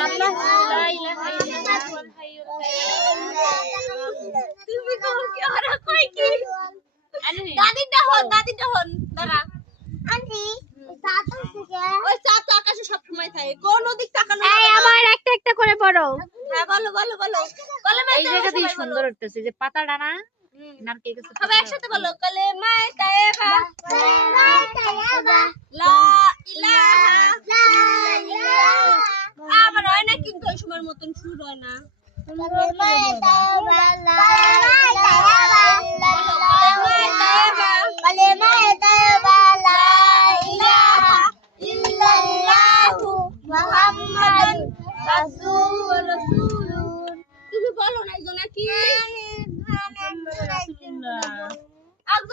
আল্লাহ লা ইলাহা ইল্লাল্লাহুল হাইয়ুল কাইয়্যুম। তুমি কোন কি ওরা কই কি দাদিটা হন দাঁড়া আন্টি চাচা থেকে ওই চাচা আকাশে সব সময় থাকে কোন দিক তাকানো এই আমার একটা একটা করে পড়ো হ্যাঁ বলো এই জায়গা দিয়ে সুন্দর হচ্ছে যে পাতাটা না নারকেল গাছ সবাই একসাথে বলো কালেমা তাইয়্যিবা লা ইলাহা আমার হয় না কিন্তু ওই সময়ের মতন সুর হয় না কালেমা তাইয়্যিবা লা ইলাহা ইল্লাল্লাহু মুহাম্মাদুর রাসূলুল্লাহ তুমি বলো না একজন কি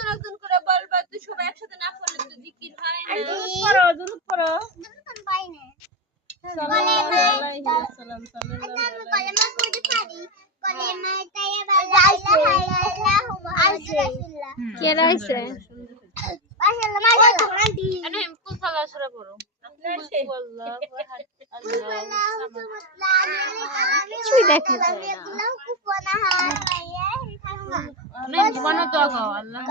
একজন করে বলবা তুই সবাই একসাথে না করলে তো জিকির হয় না পড়ো পাই না সাল্লাল্লাহু আলাইহি ওয়াসাল্লাম কলেমা পড়তে পারি কলেমা তাইয়্যিবা লা ইলাহা ইল্লাল্লাহু মুহাম্মাদুর রাসূলুল্লাহ কে রাইছে মাশাআল্লাহ আন্টি এনে কুল সালা সূরা পড়ো কিছুই দেখা যায় না জীবন তো গাও আল্লাহ